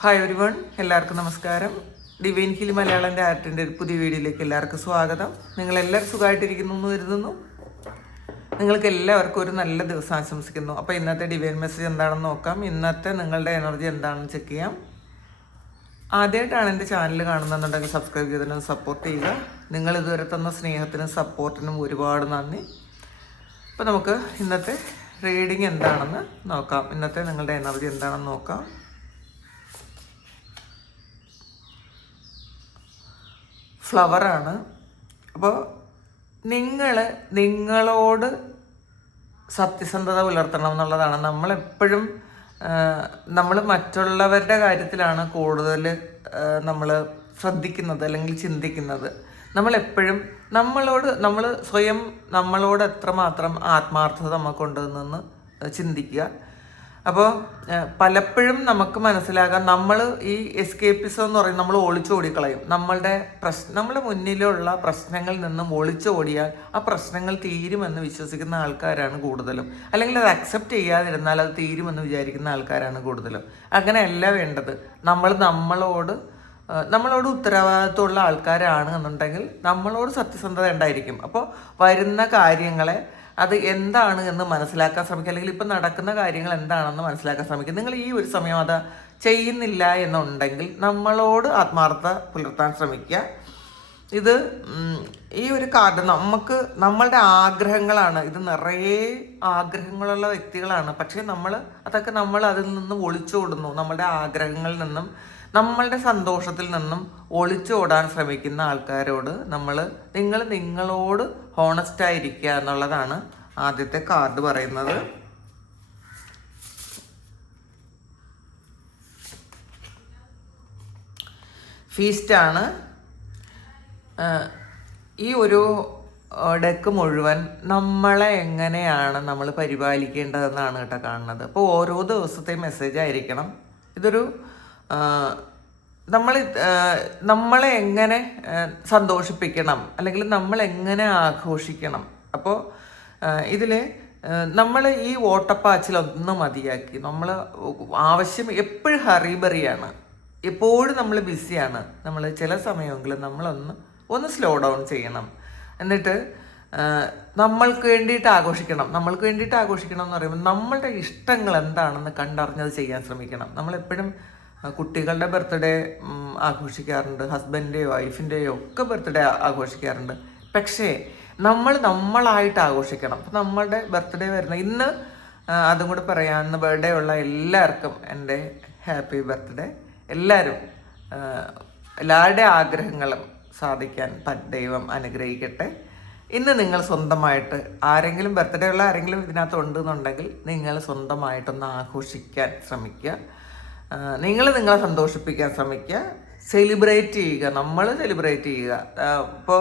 Hi everyone, എല്ലാവർക്കും നമസ്കാരം. Divine hill മലയാളൻ്റെ ആർട്ടിൻ്റെ ഒരു പുതിയ വീഡിയോയിലേക്ക് എല്ലാവർക്കും സ്വാഗതം. നിങ്ങളെല്ലാവരും സുഖമായിട്ടിരിക്കുന്നു എന്ന് കരുതുന്നു. നിങ്ങൾക്ക് എല്ലാവർക്കും ഒരു നല്ല ദിവസം ആശംസിക്കുന്നു. അപ്പോൾ ഇന്നത്തെ ഡിവൈൻ മെസ്സേജ് എന്താണെന്ന് നോക്കാം. ഇന്നത്തെ നിങ്ങളുടെ എനർജി എന്താണെന്ന് ചെക്ക് ചെയ്യാം. ആദ്യമായിട്ടാണ് എൻ്റെ ചാനൽ കാണുന്നുണ്ടെങ്കിൽ സബ്സ്ക്രൈബ് ചെയ്തതിന് സപ്പോർട്ട് ചെയ്യുക. നിങ്ങൾ ഇതുവരെ തന്ന സ്നേഹത്തിനും സപ്പോർട്ടിനും ഒരുപാട് നന്ദി. അപ്പോൾ നമുക്ക് ഇന്നത്തെ റീഡിങ് എന്താണെന്ന് നോക്കാം. ഇന്നത്തെ നിങ്ങളുടെ എനർജി എന്താണെന്ന് നോക്കാം. ഫ്ലവറാണ്. അപ്പോൾ നിങ്ങളോട് സത്യസന്ധത പുലർത്തണം എന്നുള്ളതാണ്. നമ്മളെപ്പോഴും നമ്മൾ മറ്റുള്ളവരുടെ കാര്യത്തിലാണ് കൂടുതൽ നമ്മൾ ശ്രദ്ധിക്കുന്നത് അല്ലെങ്കിൽ ചിന്തിക്കുന്നത്. നമ്മളെപ്പോഴും നമ്മൾ സ്വയം നമ്മളോട് എത്രമാത്രം ആത്മാർത്ഥത നമുക്കുണ്ടെന്ന് ചിന്തിക്കുക. അപ്പോൾ പലപ്പോഴും നമുക്ക് മനസ്സിലാകാം, നമ്മൾ ഈ എസ്കേപ്പിസം എന്ന് പറയുന്നത് നമ്മൾ ഒളിച്ചോടിക്കളയും. നമ്മുടെ മുന്നിലുള്ള പ്രശ്നങ്ങളിൽ നിന്നും ഒളിച്ചോടിയാൽ ആ പ്രശ്നങ്ങൾ തീരുമെന്ന് വിശ്വസിക്കുന്ന ആൾക്കാരാണ് കൂടുതലും. അല്ലെങ്കിൽ അത് അക്സെപ്റ്റ് ചെയ്യാതിരുന്നാൽ അത് തീരുമെന്ന് വിചാരിക്കുന്ന ആൾക്കാരാണ് കൂടുതലും. അങ്ങനെയല്ല വേണ്ടത്. നമ്മളോട് ഉത്തരവാദിത്വമുള്ള ആൾക്കാരാണ് എന്നുണ്ടെങ്കിൽ നമ്മളോട് സത്യസന്ധത ഉണ്ടായിരിക്കും. അപ്പോൾ വരുന്ന കാര്യങ്ങളെ അത് എന്താണ് എന്ന് മനസ്സിലാക്കാൻ ശ്രമിക്കുക, അല്ലെങ്കിൽ ഇപ്പം നടക്കുന്ന കാര്യങ്ങൾ എന്താണെന്ന് മനസ്സിലാക്കാൻ ശ്രമിക്കുക. നിങ്ങൾ ഈ ഒരു സമയം അത് ചെയ്യുന്നില്ല എന്നുണ്ടെങ്കിൽ നമ്മളോട് ആത്മാർത്ഥത പുലർത്താൻ ശ്രമിക്കുക. ഇത് ഈ ഒരു കാർഡ് നമ്മളുടെ ആഗ്രഹങ്ങളാണ്. ഇത് നിറയെ ആഗ്രഹങ്ങളുള്ള വ്യക്തികളാണ്. പക്ഷേ നമ്മൾ അതിൽ നിന്നും ഒളിച്ചോടുന്നു. നമ്മളുടെ ആഗ്രഹങ്ങളിൽ നിന്നും നമ്മളുടെ സന്തോഷത്തിൽ നിന്നും ഒളിച്ചോടാൻ ശ്രമിക്കുന്ന ആൾക്കാരോട് നിങ്ങൾ നിങ്ങളോട് ഹോണസ്റ്റായിരിക്കുക എന്നുള്ളതാണ് ആദ്യത്തെ കാർഡ് പറയുന്നത്. ഫീസ്റ്റാണ്. ഈ ഒരു ഡെക്ക് മുഴുവൻ നമ്മളെ എങ്ങനെയാണ് നമ്മൾ പരിപാലിക്കേണ്ടതെന്നാണ് കേട്ടോ കാണുന്നത്. അപ്പോൾ ഓരോ ദിവസത്തെയും മെസ്സേജ് ആയിരിക്കണം. ഇതൊരു നമ്മളെ എങ്ങനെ സന്തോഷിപ്പിക്കണം, അല്ലെങ്കിൽ നമ്മളെങ്ങനെ ആഘോഷിക്കണം. അപ്പോൾ ഇതിൽ നമ്മൾ ഈ ഓട്ടപ്പാച്ചിലൊന്നും മതിയാക്കി, നമ്മൾ ആവശ്യം എപ്പോഴും ഹറിബറിയാണ്, എപ്പോഴും നമ്മൾ ബിസിയാണ്. നമ്മൾ ചില സമയമെങ്കിലും നമ്മളൊന്ന് സ്ലോ ഡൗൺ ചെയ്യണം. എന്നിട്ട് നമ്മൾക്ക് വേണ്ടിയിട്ട് ആഘോഷിക്കണം. എന്ന് പറയുമ്പോൾ നമ്മളുടെ ഇഷ്ടങ്ങൾ എന്താണെന്ന് കണ്ടറിഞ്ഞത് ചെയ്യാൻ ശ്രമിക്കണം. നമ്മളെപ്പോഴും കുട്ടികളുടെ ബർത്ത്ഡേ ആഘോഷിക്കാറുണ്ട്, ഹസ്ബൻഡിൻ്റെയോ വൈഫിൻ്റെയോ ഒക്കെ ബർത്ത്ഡേ ആഘോഷിക്കാറുണ്ട്. പക്ഷേ നമ്മളായിട്ട് ആഘോഷിക്കണം. അപ്പം നമ്മളുടെ ബർത്ത്ഡേ വരുന്ന ഇന്ന് അതും കൂടെ പറയാം. ഇന്ന് ബർത്ത്ഡേ ഉള്ള എല്ലാവർക്കും എൻ്റെ ഹാപ്പി ബർത്ത്ഡേ. എല്ലാവരുടെ ആഗ്രഹങ്ങളും സാധിക്കാൻ ദൈവം അനുഗ്രഹിക്കട്ടെ. ഇന്ന് നിങ്ങൾ സ്വന്തമായിട്ട് ആരെങ്കിലും ബർത്ത്ഡേ ഉള്ള ആരെങ്കിലും ഇതിനകത്ത് ഉണ്ടെന്നുണ്ടെങ്കിൽ നിങ്ങൾ സ്വന്തമായിട്ടൊന്ന് ആഘോഷിക്കാൻ ശ്രമിക്കുക. നിങ്ങളെ സന്തോഷിപ്പിക്കാൻ ശ്രമിക്കുക. സെലിബ്രേറ്റ് ചെയ്യുക. സെലിബ്രേറ്റ് ചെയ്യുക. ഇപ്പോൾ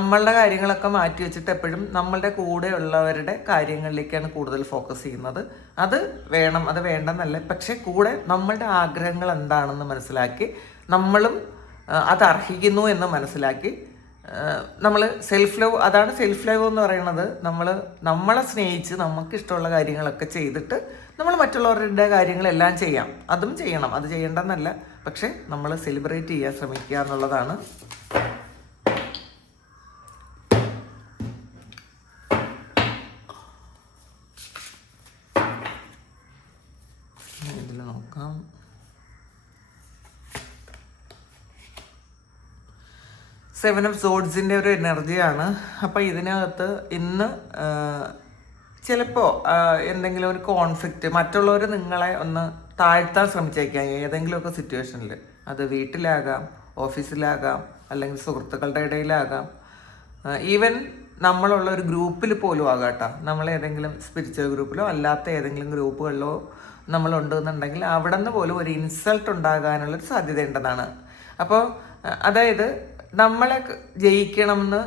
നമ്മളുടെ കാര്യങ്ങളൊക്കെ മാറ്റി വെച്ചിട്ട് എപ്പോഴും നമ്മളുടെ കൂടെയുള്ളവരുടെ കാര്യങ്ങളിലേക്കാണ് കൂടുതൽ ഫോക്കസ് ചെയ്യുന്നത്. അത് വേണ്ടെന്നല്ല. പക്ഷേ കൂടെ നമ്മളുടെ ആഗ്രഹങ്ങൾ എന്താണെന്ന് മനസ്സിലാക്കി നമ്മളും അത് അർഹിക്കുന്നു എന്ന് മനസ്സിലാക്കി അതാണ് സെൽഫ് ലവ് എന്ന് പറയുന്നത്. നമ്മളെ സ്നേഹിച്ച് നമുക്കിഷ്ടമുള്ള കാര്യങ്ങളൊക്കെ ചെയ്തിട്ട് നമ്മൾ മറ്റുള്ളവരുടെ കാര്യങ്ങളെല്ലാം അതും ചെയ്യണം. അത് ചെയ്യേണ്ടെന്നല്ല, പക്ഷെ നമ്മൾ സെലിബ്രേറ്റ് ചെയ്യാൻ ശ്രമിക്കുക എന്നുള്ളതാണ്. ഇതിൽ നോക്കാം. സെവൻ ഓഫ് സോഡ്സിൻ്റെ ഒരു എനർജിയാണ്. അപ്പം ഇതിനകത്ത് ഇന്ന് ചിലപ്പോൾ എന്തെങ്കിലും ഒരു കോൺഫ്ലിക്റ്റ്, മറ്റുള്ളവർ നിങ്ങളെ ഒന്ന് താഴ്ത്താൻ ശ്രമിച്ചേക്കാം ഏതെങ്കിലുമൊക്കെ സിറ്റുവേഷനിൽ. അത് വീട്ടിലാകാം, ഓഫീസിലാകാം, അല്ലെങ്കിൽ സുഹൃത്തുക്കളുടെ ഇടയിലാകാം, ഈവൻ നമ്മളുള്ള ഒരു ഗ്രൂപ്പിൽ പോലും ആകാം കേട്ടോ. നമ്മളേതെങ്കിലും സ്പിരിച്വൽ ഗ്രൂപ്പിലോ അല്ലാത്ത ഏതെങ്കിലും ഗ്രൂപ്പുകളിലോ നമ്മളുണ്ടെന്നുണ്ടെങ്കിൽ അവിടെ നിന്ന് പോലും ഒരു ഇൻസൾട്ട് ഉണ്ടാകാനുള്ളൊരു സാധ്യത ഉണ്ടെന്നാണ്. അപ്പോൾ അതായത് നമ്മളെ ജയിക്കണമെന്ന്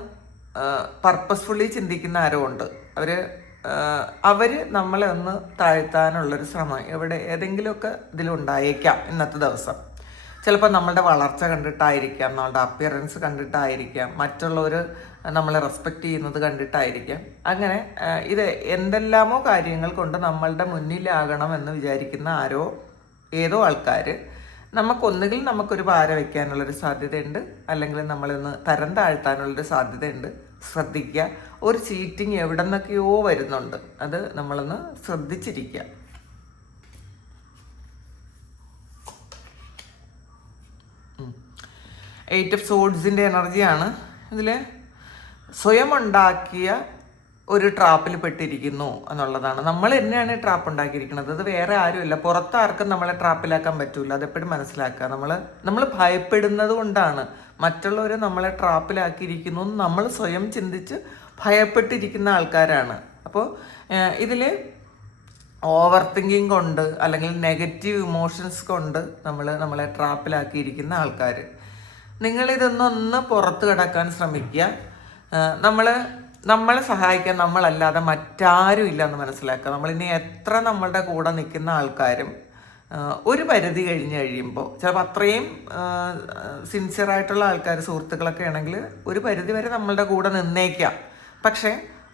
പർപ്പസ്ഫുള്ളി ചിന്തിക്കുന്ന ആരോ ഉണ്ട്. അവർ നമ്മളെ ഒന്ന് താഴ്ത്താനുള്ളൊരു ശ്രമം ഏതെങ്കിലുമൊക്കെ ഇതിലുണ്ടായേക്കാം ഇന്നത്തെ ദിവസം. ചിലപ്പോൾ നമ്മളുടെ വളർച്ച കണ്ടിട്ടായിരിക്കാം, നമ്മളുടെ അപ്പിയറൻസ് കണ്ടിട്ടായിരിക്കാം, മറ്റുള്ളവർ നമ്മളെ റെസ്പെക്റ്റ് ചെയ്യുന്നത് കണ്ടിട്ടായിരിക്കാം. അങ്ങനെ ഇത് എന്തെല്ലാമോ കാര്യങ്ങൾ കൊണ്ട് നമ്മളുടെ മുന്നിലാകണം എന്ന് വിചാരിക്കുന്ന ആരോ ഏതോ ആൾക്കാർ നമുക്കൊന്നുകിൽ നമുക്കൊരു പാര വയ്ക്കാനുള്ളൊരു സാധ്യതയുണ്ട്, അല്ലെങ്കിൽ നമ്മളൊന്ന് തരം താഴ്ത്താനുള്ളൊരു സാധ്യതയുണ്ട്. ശ്രദ്ധിക്കുക. ഒരു ചീറ്റിങ് എവിടെ നിന്നൊക്കെയോ വരുന്നുണ്ട്, അത് നമ്മളൊന്ന് ശ്രദ്ധിച്ചിരിക്കുക. എയ്റ്റ് ഓഫ് സോഡ്സിൻ്റെ എനർജിയാണ് ഇതിൽ. സ്വയം ഉണ്ടാക്കിയ ഒരു ട്രാപ്പിൽ പെട്ടിരിക്കുന്നു എന്നുള്ളതാണ്. നമ്മൾ തന്നെയാണ് ട്രാപ്പ് ഉണ്ടാക്കിയിരിക്കുന്നത്, അത് വേറെ ആരുമില്ല. പുറത്താർക്കും നമ്മളെ ട്രാപ്പിലാക്കാൻ പറ്റൂല. അതെപ്പോഴും മനസ്സിലാക്കുക. നമ്മൾ ഭയപ്പെടുന്നത് കൊണ്ടാണ് മറ്റുള്ളവർ നമ്മളെ ട്രാപ്പിലാക്കിയിരിക്കുന്നു നമ്മൾ സ്വയം ചിന്തിച്ച് ഭയപ്പെട്ടിരിക്കുന്ന ആൾക്കാരാണ്. അപ്പോൾ ഇതിൽ ഓവർ തിങ്കിങ് കൊണ്ട് അല്ലെങ്കിൽ നെഗറ്റീവ് ഇമോഷൻസ് കൊണ്ട് നമ്മളെ ട്രാപ്പിലാക്കിയിരിക്കുന്ന ആൾക്കാർ. നിങ്ങളിതൊന്നൊന്ന് പുറത്ത് കിടക്കാൻ ശ്രമിക്കുക. നമ്മളെ സഹായിക്കാൻ നമ്മളല്ലാതെ മറ്റാരും ഇല്ലയെന്ന് മനസ്സിലാക്കുക. നമ്മളിനി എത്ര നമ്മളുടെ കൂടെ നിൽക്കുന്ന ആൾക്കാരും ഒരു പരിധി കഴിഞ്ഞ് കഴിയുമ്പോൾ, ചിലപ്പോൾ അത്രയും സിൻസിയറായിട്ടുള്ള ആൾക്കാർ സുഹൃത്തുക്കളൊക്കെ ആണെങ്കിൽ ഒരു പരിധി വരെ നമ്മളുടെ കൂടെ നിന്നേക്കാം. പക്ഷേ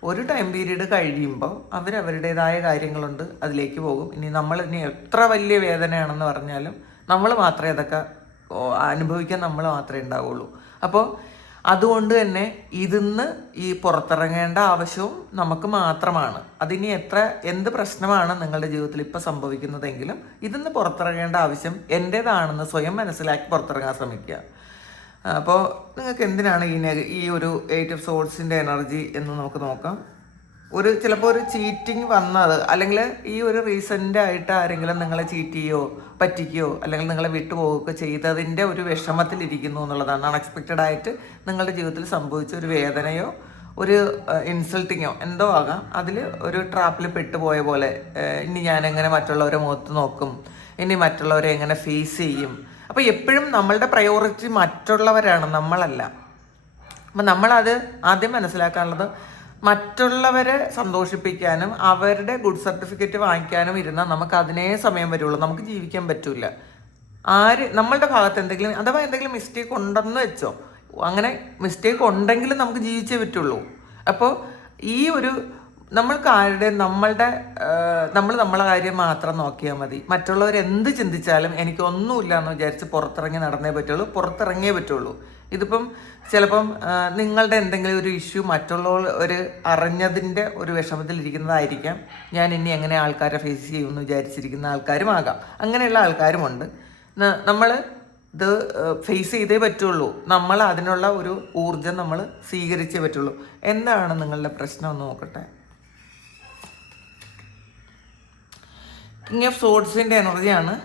ഒരു ടൈം പീരീഡ് കഴിയുമ്പോൾ അവരവരുടേതായ കാര്യങ്ങളുണ്ട്, അതിലേക്ക് പോകും. ഇനി എത്ര വലിയ വേദനയാണെന്ന് പറഞ്ഞാലും നമ്മൾ മാത്രമേ അതൊക്കെ അനുഭവിക്കാൻ നമ്മൾ മാത്രമേ ഉണ്ടാവുള്ളൂ. അപ്പോൾ അതുകൊണ്ട് തന്നെ ഇതിന്ന് ഈ പുറത്തിറങ്ങേണ്ട ആവശ്യവും നമുക്ക് മാത്രമാണ്. അതിനി എന്ത് പ്രശ്നമാണ് നിങ്ങളുടെ ജീവിതത്തിൽ ഇപ്പോൾ സംഭവിക്കുന്നതെങ്കിലും ഇതിന്ന് പുറത്തിറങ്ങേണ്ട ആവശ്യം എൻ്റേതാണെന്ന് സ്വയം മനസ്സിലാക്കി പുറത്തിറങ്ങാൻ ശ്രമിക്കുക. അപ്പോൾ നിങ്ങൾക്ക് എന്തിനാണ് ഈ ഒരു എയ്റ്റ് ഓഫ് സോഡ്സിൻ്റെ എനർജി എന്ന് നമുക്ക് നോക്കാം. ചിലപ്പോൾ ഒരു ചീറ്റിംഗ് വന്നത്, അല്ലെങ്കിൽ ഈ ഒരു റീസെൻ്റായിട്ട് ആരെങ്കിലും നിങ്ങളെ ചീറ്റ് ചെയ്യുകയോ പറ്റിക്കുകയോ അല്ലെങ്കിൽ നിങ്ങളെ വിട്ടുപോവുകയൊക്കെ ചെയ്തതിൻ്റെ ഒരു വിഷമത്തിലിരിക്കുന്നു എന്നുള്ളതാണ്. അൺഎക്സ്പെക്റ്റഡ് ആയിട്ട് നിങ്ങളുടെ ജീവിതത്തിൽ സംഭവിച്ച ഒരു വേദനയോ ഒരു ഇൻസൾട്ടിങ്ങോ എന്തോ ആകാം. അതിൽ ഒരു ട്രാപ്പിൽ പെട്ടുപോയ പോലെ, ഇനി ഞാൻ എങ്ങനെ മറ്റുള്ളവരെ മുഖത്ത് നോക്കും, ഇനി മറ്റുള്ളവരെ എങ്ങനെ ഫേസ് ചെയ്യും. അപ്പോൾ എപ്പോഴും നമ്മളുടെ പ്രയോറിറ്റി മറ്റുള്ളവരാണ്, നമ്മളല്ല. അപ്പം നമ്മളത് ആദ്യം മനസ്സിലാക്കാനുള്ളത്, മറ്റുള്ളവരെ സന്തോഷിപ്പിക്കാനും അവരുടെ ഗുഡ് സർട്ടിഫിക്കറ്റ് വാങ്ങിക്കാനും ഇരുന്നാൽ നമുക്ക് അതിനേ സമയം വരുള്ളൂ, നമുക്ക് ജീവിക്കാൻ പറ്റില്ല. നമ്മളുടെ ഭാഗത്ത് അഥവാ എന്തെങ്കിലും മിസ്റ്റേക്ക് ഉണ്ടെന്ന് വെച്ചോ, അങ്ങനെ മിസ്റ്റേക്ക് ഉണ്ടെങ്കിലും നമുക്ക് ജീവിച്ചേ പറ്റുള്ളൂ. അപ്പോൾ ഈ ഒരു നമ്മൾ നമ്മളെ കാര്യം മാത്രം നോക്കിയാൽ മതി. മറ്റുള്ളവർ എന്ത് ചിന്തിച്ചാലും എനിക്കൊന്നുമില്ല എന്ന് വിചാരിച്ച് പുറത്തിറങ്ങിയേ പറ്റുള്ളൂ. ഇതിപ്പം ചിലപ്പം നിങ്ങളുടെ എന്തെങ്കിലും ഒരു ഇഷ്യൂ മറ്റുള്ളവർ അറിഞ്ഞതിൻ്റെ ഒരു വിഷമത്തിലിരിക്കുന്നതായിരിക്കാം. ഞാൻ ഇനി എങ്ങനെ ആൾക്കാരെ ഫേസ് ചെയ്യുമെന്ന് വിചാരിച്ചിരിക്കുന്ന ആൾക്കാരുമാകാം. അങ്ങനെയുള്ള ആൾക്കാരുമുണ്ട്. നമ്മൾ ഇത് ഫേസ് ചെയ്തേ പറ്റുള്ളൂ. നമ്മൾ അതിനുള്ള ഒരു ഊർജം നമ്മൾ സ്വീകരിച്ചേ പറ്റുള്ളൂ. എന്താണ് നിങ്ങളുടെ പ്രശ്നം എന്ന് നോക്കട്ടെ. കിങ് ഓഫ് സോഡ്സിൻ്റെ എനർജിയാണ്.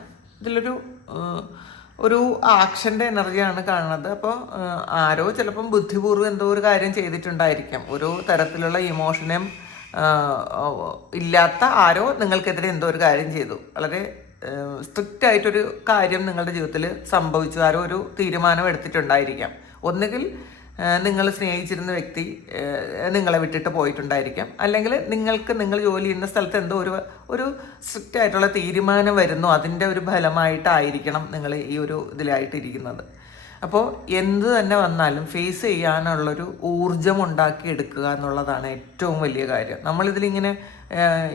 ഒരു ആക്ഷൻ്റെ എനർജിയാണ് കാണുന്നത്. അപ്പോൾ ആരോ ചിലപ്പം ബുദ്ധിപൂർവ്വം എന്തോ ഒരു കാര്യം ചെയ്തിട്ടുണ്ടായിരിക്കാം. ഒരു തരത്തിലുള്ള ഇമോഷനും ഇല്ലാത്ത ആരോ നിങ്ങൾക്കെതിരെ എന്തോ ഒരു കാര്യം ചെയ്തു. വളരെ സ്ട്രിക്റ്റ് ആയിട്ടൊരു കാര്യം നിങ്ങളുടെ ജീവിതത്തിൽ സംഭവിച്ചു. ആരോ ഒരു തീരുമാനം എടുത്തിട്ടുണ്ടായിരിക്കാം. ഒന്നുകിൽ നിങ്ങൾ സ്നേഹിച്ചിരുന്ന വ്യക്തി നിങ്ങളെ വിട്ടിട്ട് പോയിട്ടുണ്ടായിരിക്കാം, അല്ലെങ്കിൽ നിങ്ങൾ ജോലി ചെയ്യുന്ന സ്ഥലത്ത് എന്തോ ഒരു സ്ട്രിക്റ്റ് ആയിട്ടുള്ള തീരുമാനം വരുന്നു. അതിൻ്റെ ഒരു ഫലമായിട്ടായിരിക്കണം നിങ്ങൾ ഈ ഒരു ഇതിലായിട്ടിരിക്കുന്നത്. അപ്പോൾ എന്ത് തന്നെ വന്നാലും ഫേസ് ചെയ്യാനുള്ളൊരു ഊർജം ഉണ്ടാക്കിയെടുക്കുക എന്നുള്ളതാണ് ഏറ്റവും വലിയ കാര്യം. നമ്മളിതിലിങ്ങനെ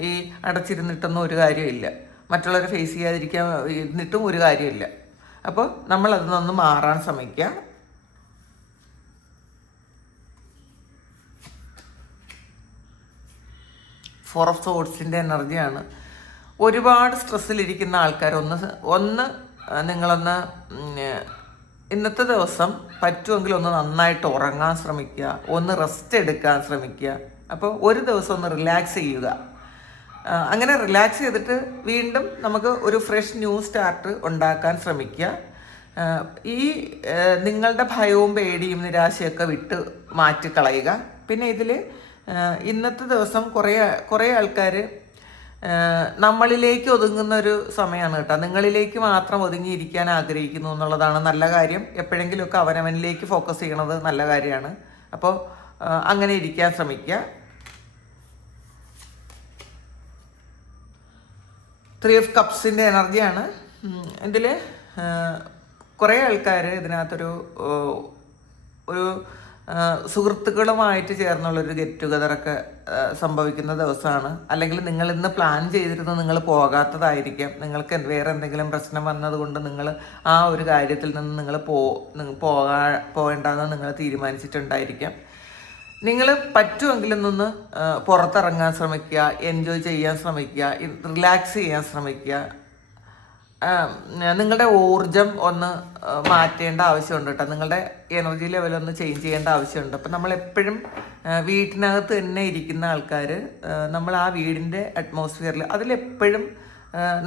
ഈ അടച്ചിരുന്നിട്ടൊന്നും ഒരു കാര്യമില്ല, മറ്റുള്ളവരെ ഫേസ് ചെയ്യാതിരിക്കാൻ ഇരുന്നിട്ടും ഒരു കാര്യമില്ല. അപ്പോൾ നമ്മൾ അതിൽ നിന്ന് മാറാൻ ശ്രമിക്കുക. ഫോർ ഓഫ് സോഡ്സിൻ്റെ എനർജിയാണ്. ഒരുപാട് സ്ട്രെസ്സിലിരിക്കുന്ന ആൾക്കാർ നിങ്ങളൊന്ന് ഇന്നത്തെ ദിവസം പറ്റുമെങ്കിൽ ഒന്ന് നന്നായിട്ട് ഉറങ്ങാൻ ശ്രമിക്കുക, ഒന്ന് റെസ്റ്റ് എടുക്കാൻ ശ്രമിക്കുക. അപ്പോൾ ഒരു ദിവസം ഒന്ന് റിലാക്സ് ചെയ്യുക. അങ്ങനെ റിലാക്സ് ചെയ്തിട്ട് വീണ്ടും നമുക്ക് ഒരു ഫ്രഷ് ന്യൂ സ്റ്റാർട്ട് ഉണ്ടാക്കാൻ ശ്രമിക്കുക. ഈ നിങ്ങളുടെ ഭയവും പേടിയും നിരാശയൊക്കെ മാറ്റിക്കളയുക. പിന്നെ ഇതിൽ ഇന്നത്തെ ദിവസം കുറേ ആൾക്കാർ നമ്മളിലേക്ക് ഒതുങ്ങുന്ന ഒരു സമയമാണ് കേട്ടോ. നിങ്ങളിലേക്ക് മാത്രം ഒതുങ്ങിയിരിക്കാൻ ആഗ്രഹിക്കുന്നു എന്നുള്ളതാണ് നല്ല കാര്യം. എപ്പോഴെങ്കിലുമൊക്കെ അവനവനിലേക്ക് ഫോക്കസ് ചെയ്യണത് നല്ല കാര്യമാണ്. അപ്പോൾ അങ്ങനെ ഇരിക്കാൻ ശ്രമിക്കുക. 3 ഓഫ് കപ്സിൻ്റെ എനർജിയാണ്. ഇതിൽ കുറേ ആൾക്കാർ ഇതിനകത്തൊരു സുഹൃത്തുക്കളുമായിട്ട് ചേർന്നുള്ളൊരു ഗെറ്റ് ടുഗദറൊക്കെ സംഭവിക്കുന്ന ദിവസമാണ്. അല്ലെങ്കിൽ നിങ്ങൾ ഇന്ന് പ്ലാൻ ചെയ്തിരുന്ന നിങ്ങൾ പോകാത്തതായിരിക്കാം. നിങ്ങൾക്ക് വേറെ എന്തെങ്കിലും പ്രശ്നം വന്നതുകൊണ്ട് നിങ്ങൾ ആ ഒരു കാര്യത്തിൽ നിന്ന് നിങ്ങൾ പോകേണ്ടെന്ന് നിങ്ങൾ തീരുമാനിച്ചിട്ടുണ്ടായിരിക്കാം. നിങ്ങൾ പറ്റുമെങ്കിലും ഒന്ന് പുറത്തിറങ്ങാൻ ശ്രമിക്കുക, എൻജോയ് ചെയ്യാൻ ശ്രമിക്കുക, റിലാക്സ് ചെയ്യാൻ ശ്രമിക്കുക. നിങ്ങളുടെ ഊർജം ഒന്ന് മാറ്റേണ്ട ആവശ്യമുണ്ട് കേട്ടോ. നിങ്ങളുടെ എനർജി ലെവൽ ഒന്ന് ചേഞ്ച് ചെയ്യേണ്ട ആവശ്യമുണ്ട്. അപ്പം നമ്മളെപ്പോഴും വീട്ടിനകത്ത് തന്നെ ഇരിക്കുന്ന ആൾക്കാർ നമ്മൾ ആ വീടിൻ്റെ അറ്റ്മോസ്ഫിയറിൽ അതിലെപ്പോഴും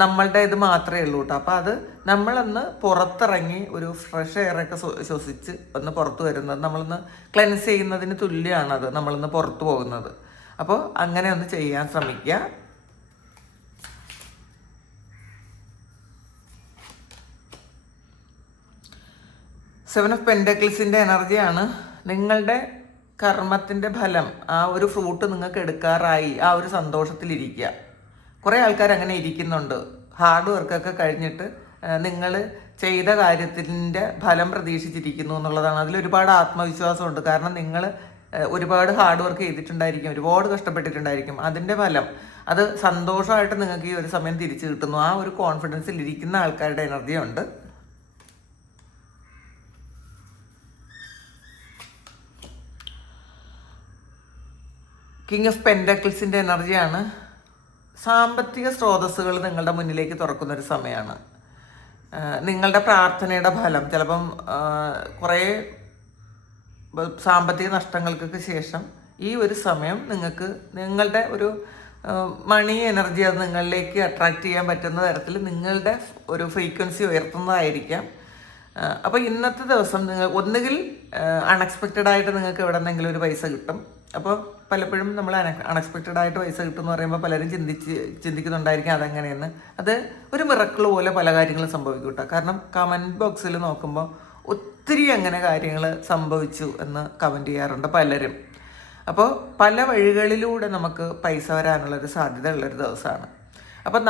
നമ്മളുടെ ഇത് മാത്രമേ ഉള്ളൂ കേട്ടോ. അപ്പോൾ അത് നമ്മളൊന്ന് പുറത്തിറങ്ങി ഒരു ഫ്രഷ് എയറൊക്കെ ശ്വസിച്ച് ഒന്ന് പുറത്ത് വരുന്നത്, നമ്മളൊന്ന് ക്ലെൻസ് ചെയ്യുന്നതിന് തുല്യമാണത് നമ്മളൊന്ന് പുറത്ത് പോകുന്നത്. അപ്പോൾ അങ്ങനെ ഒന്ന് ചെയ്യാൻ ശ്രമിക്കുക. സെവൻ ഓഫ് പെൻറ്റക്കിൾസിൻ്റെ എനർജിയാണ്. നിങ്ങളുടെ കർമ്മത്തിൻ്റെ ഫലം, ആ ഒരു ഫ്രൂട്ട് നിങ്ങൾക്ക് എടുക്കാറായി, ആ ഒരു സന്തോഷത്തിലിരിക്കുക. കുറേ ആൾക്കാർ അങ്ങനെ ഇരിക്കുന്നുണ്ട്. ഹാർഡ് വർക്കൊക്കെ കഴിഞ്ഞിട്ട് നിങ്ങൾ ചെയ്ത കാര്യത്തിൻ്റെ ഫലം പ്രതീക്ഷിച്ചിരിക്കുന്നു എന്നുള്ളതാണ്. അതിലൊരുപാട് ആത്മവിശ്വാസമുണ്ട്. കാരണം നിങ്ങൾ ഒരുപാട് ഹാർഡ് വർക്ക് ചെയ്തിട്ടുണ്ടായിരിക്കും, ഒരുപാട് കഷ്ടപ്പെട്ടിട്ടുണ്ടായിരിക്കും. അതിൻ്റെ ഫലം അത് സന്തോഷമായിട്ട് നിങ്ങൾക്ക് ഈ ഒരു സമയം തിരിച്ചു കിട്ടുന്നു. ആ ഒരു കോൺഫിഡൻസിൽ ഇരിക്കുന്ന ആൾക്കാരുടെ എനർജി ഉണ്ട്. കിങ് ഓഫ് പെൻറ്റക്കിൾസിൻ്റെ എനർജിയാണ്. സാമ്പത്തിക സ്രോതസ്സുകൾ നിങ്ങളുടെ മുന്നിലേക്ക് തുറക്കുന്നൊരു സമയമാണ്. നിങ്ങളുടെ പ്രാർത്ഥനയുടെ ഫലം ചിലപ്പം കുറേ സാമ്പത്തിക നഷ്ടങ്ങൾക്കൊക്കെ ശേഷം ഈ ഒരു സമയം നിങ്ങൾക്ക് നിങ്ങളുടെ ഒരു മണി എനർജി അത് നിങ്ങളിലേക്ക് അട്രാക്റ്റ് ചെയ്യാൻ പറ്റുന്ന തരത്തിൽ നിങ്ങളുടെ ഒരു ഫ്രീക്വൻസി ഉയർത്തുന്നതായിരിക്കാം. അപ്പോൾ ഇന്നത്തെ ദിവസം നിങ്ങൾ ഒന്നുകിൽ അൺഎക്സ്പെക്റ്റഡ് ആയിട്ട് നിങ്ങൾക്ക് എവിടെ നിന്നെങ്കിലും ഒരു പൈസ കിട്ടും. അപ്പോൾ പലപ്പോഴും നമ്മൾ അൺഎക്സ്പെക്റ്റഡ് ആയിട്ട് പൈസ കിട്ടും എന്ന് പറയുമ്പോൾ പലരും ചിന്തിക്കുന്നുണ്ടായിരിക്കും അതെങ്ങനെയെന്ന്. അത് ഒരു മിറക്കിൾ പോലെ പല കാര്യങ്ങളും സംഭവിക്കും കേട്ടോ. കാരണം കമൻറ്റ് ബോക്സിൽ നോക്കുമ്പോൾ ഒത്തിരി അങ്ങനെ കാര്യങ്ങൾ സംഭവിച്ചു എന്ന് കമൻറ്റ് ചെയ്യാറുണ്ട് പലരും. അപ്പോൾ പല വഴികളിലൂടെ നമുക്ക് പൈസ വരാനുള്ളൊരു സാധ്യത ഉള്ളൊരു ദിവസമാണ്. അപ്പം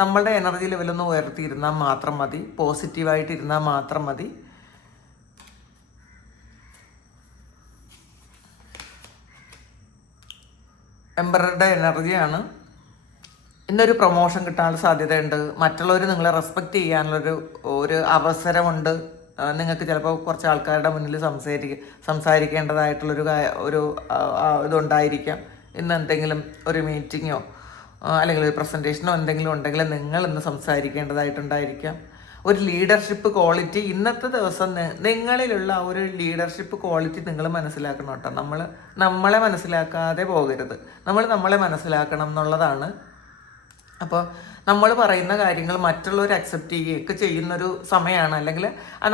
നമ്മളുടെ എനർജി ലെവലൊന്ന് ഉയർത്തിയിരുന്നാൽ മാത്രം മതി, പോസിറ്റീവായിട്ടിരുന്നാൽ മാത്രം മതി. എംബറുടെ എനർജിയാണ്. ഇന്നൊരു പ്രൊമോഷൻ കിട്ടാനുള്ള സാധ്യതയുണ്ട്. മറ്റുള്ളവർ നിങ്ങളെ റെസ്പെക്റ്റ് ചെയ്യാനുള്ളൊരു അവസരമുണ്ട്. നിങ്ങൾക്ക് ചിലപ്പോൾ കുറച്ച് ആൾക്കാരുടെ മുന്നിൽ സംസാരിക്കേണ്ടതായിട്ടുള്ളൊരു ഇതുണ്ടായിരിക്കാം. ഇന്ന് എന്തെങ്കിലും ഒരു മീറ്റിങ്ങോ അല്ലെങ്കിൽ ഒരു പ്രസൻറ്റേഷനോ എന്തെങ്കിലും ഉണ്ടെങ്കിൽ നിങ്ങൾ ഇന്ന് സംസാരിക്കേണ്ടതായിട്ടുണ്ടായിരിക്കാം. ഒരു ലീഡർഷിപ്പ് ക്വാളിറ്റി ഇന്നത്തെ ദിവസം നിങ്ങളിലുള്ള ആ ഒരു ലീഡർഷിപ്പ് ക്വാളിറ്റി നിങ്ങൾ മനസ്സിലാക്കണം കേട്ടോ. നമ്മളെ മനസ്സിലാക്കാതെ പോകരുത്. നമ്മളെ മനസ്സിലാക്കണം എന്നുള്ളതാണ്. അപ്പോൾ നമ്മൾ പറയുന്ന കാര്യങ്ങൾ മറ്റുള്ളവർ അക്സെപ്റ്റ് ചെയ്യുകയൊക്കെ ചെയ്യുന്നൊരു സമയമാണ്. അല്ലെങ്കിൽ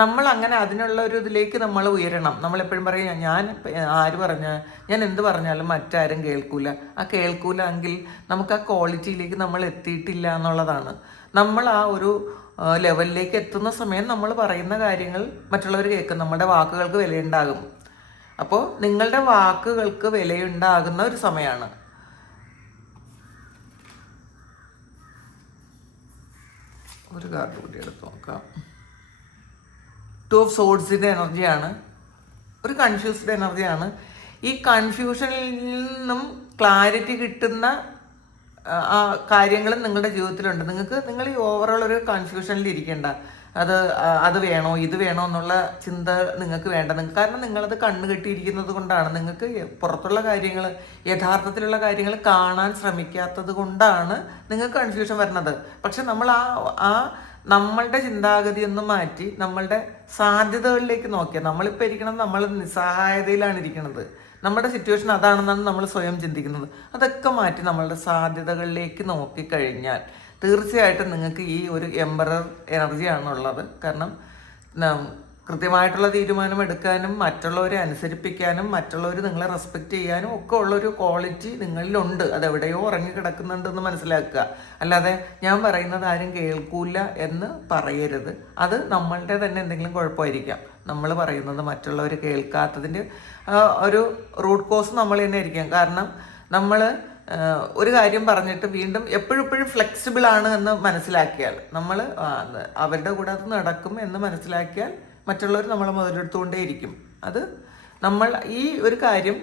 നമ്മൾ അങ്ങനെ അതിനുള്ള ഒരു ഇതിലേക്ക് നമ്മൾ ഉയരണം. നമ്മളെപ്പോഴും പറയും ഞാൻ എന്ത് പറഞ്ഞാലും മറ്റാരും കേൾക്കൂല. ആ കേൾക്കൂല എങ്കിൽ നമുക്ക് ആ ക്വാളിറ്റിയിലേക്ക് നമ്മൾ എത്തിയിട്ടില്ല എന്നുള്ളതാണ്. നമ്മൾ ആ ഒരു ലെവലിലേക്ക് എത്തുന്ന സമയം നമ്മൾ പറയുന്ന കാര്യങ്ങൾ മറ്റുള്ളവർ കേൾക്കും. നമ്മുടെ വാക്കുകൾക്ക് വിലയുണ്ടാകും. അപ്പോൾ നിങ്ങളുടെ വാക്കുകൾക്ക് വിലയുണ്ടാകുന്ന ഒരു സമയമാണ്. ഒരു കാർഡ് കൂടി എടുത്ത് നോക്കാം. ടു ഓഫ് സോഡ്സിൻ്റെ എനർജിയാണ്. ഒരു കൺഫ്യൂസ്ഡ് എനർജിയാണ്. ഈ കൺഫ്യൂഷനിൽ നിന്നും ക്ലാരിറ്റി കിട്ടുന്ന കാര്യങ്ങളും നിങ്ങളുടെ ജീവിതത്തിലുണ്ട്. നിങ്ങൾ ഈ ഓവറോൾ ഒരു കൺഫ്യൂഷനിൽ ഇരിക്കേണ്ട. അത് വേണോ ഇത് വേണോ എന്നുള്ള ചിന്ത നിങ്ങൾക്ക് വേണ്ട. കാരണം നിങ്ങളത് കണ്ണ് കെട്ടിയിരിക്കുന്നത് കൊണ്ടാണ്. നിങ്ങൾക്ക് പുറത്തുള്ള കാര്യങ്ങൾ, യഥാർത്ഥത്തിലുള്ള കാര്യങ്ങൾ കാണാൻ ശ്രമിക്കാത്തത് കൊണ്ടാണ് നിങ്ങൾക്ക് കൺഫ്യൂഷൻ വരുന്നത്. പക്ഷെ നമ്മൾ നമ്മളുടെ ചിന്താഗതിയൊന്നും മാറ്റി നമ്മളുടെ സാധ്യതകളിലേക്ക് നോക്കിയാൽ, നമ്മളിപ്പോൾ ഇരിക്കുന്നത് നമ്മൾ നിസ്സഹായതയിലാണ് ഇരിക്കുന്നത്. നമ്മുടെ സിറ്റുവേഷൻ അതാണെന്നാണ് നമ്മൾ സ്വയം ചിന്തിക്കുന്നത്. അതൊക്കെ മാറ്റി നമ്മളുടെ സാധ്യതകളിലേക്ക് നോക്കിക്കഴിഞ്ഞാൽ തീർച്ചയായിട്ടും നിങ്ങൾക്ക് ഈ ഒരു എംബറർ എനർജിയാണുള്ളത്. കാരണം കൃത്യമായിട്ടുള്ള തീരുമാനം എടുക്കാനും മറ്റുള്ളവരെ അനുസരിപ്പിക്കാനും മറ്റുള്ളവർ നിങ്ങളെ റെസ്പെക്റ്റ് ചെയ്യാനും ഒക്കെ ഉള്ളൊരു ക്വാളിറ്റി നിങ്ങളിലുണ്ട്. അതെവിടെയോ ഉറങ്ങിക്കിടക്കുന്നുണ്ടെന്ന് മനസ്സിലാക്കുക. അല്ലാതെ ഞാൻ പറയുന്നത് ആരും കേൾക്കൂല എന്ന് പറയരുത്. അത് നമ്മളുടെ തന്നെ എന്തെങ്കിലും കുഴപ്പമായിരിക്കാം. നമ്മൾ പറയുന്നത് മറ്റുള്ളവർ കേൾക്കാത്തതിൻ്റെ ഒരു റൂട്ട് കോസ് നമ്മൾ തന്നെ ആയിരിക്കാം. കാരണം നമ്മൾ ഒരു കാര്യം പറഞ്ഞിട്ട് വീണ്ടും എപ്പോഴും ഫ്ലെക്സിബിൾ ആണ് എന്ന് മനസ്സിലാക്കിയാൽ, നമ്മൾ അവരുടെ കൂടെ അത് നടക്കും എന്ന് മനസ്സിലാക്കിയാൽ മറ്റുള്ളവർ നമ്മളെ മുതലെടുത്തുകൊണ്ടേയിരിക്കും. അത് നമ്മൾ ഈ ഒരു കാര്യം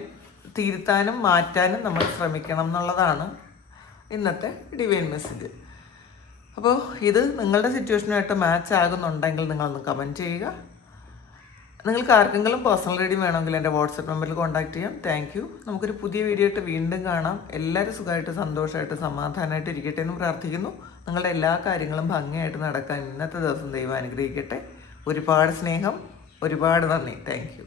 തിരുത്താനും മാറ്റാനും നമ്മൾ ശ്രമിക്കണം എന്നുള്ളതാണ് ഇന്നത്തെ ഡിവൈൻ മെസ്സേജ്. അപ്പോൾ ഇത് നിങ്ങളുടെ സിറ്റുവേഷനുമായിട്ട് മാച്ച് ആകുന്നുണ്ടെങ്കിൽ നിങ്ങളൊന്ന് കമൻറ്റ് ചെയ്യുക. നിങ്ങൾക്ക് ആർക്കെങ്കിലും പേഴ്സണൽ റീഡിങ് വേണമെങ്കിൽ എൻ്റെ വാട്സപ്പ് നമ്പറിൽ കോൺടാക്ട് ചെയ്യാം. Thank you. നമുക്കൊരു പുതിയ വീഡിയോ ആയിട്ട് വീണ്ടും കാണാം. എല്ലാവരും സുഖമായിട്ട് സന്തോഷമായിട്ട് സമാധാനമായിട്ട് ഇരിക്കട്ടെ എന്ന് പ്രാർത്ഥിക്കുന്നു. നിങ്ങളുടെ എല്ലാ കാര്യങ്ങളും ഭംഗിയായിട്ട് നടക്കാൻ ഇന്നത്തെ ദിവസം ദൈവം അനുഗ്രഹിക്കട്ടെ. ഒരുപാട് സ്നേഹം, ഒരുപാട് നന്ദി. Thank you.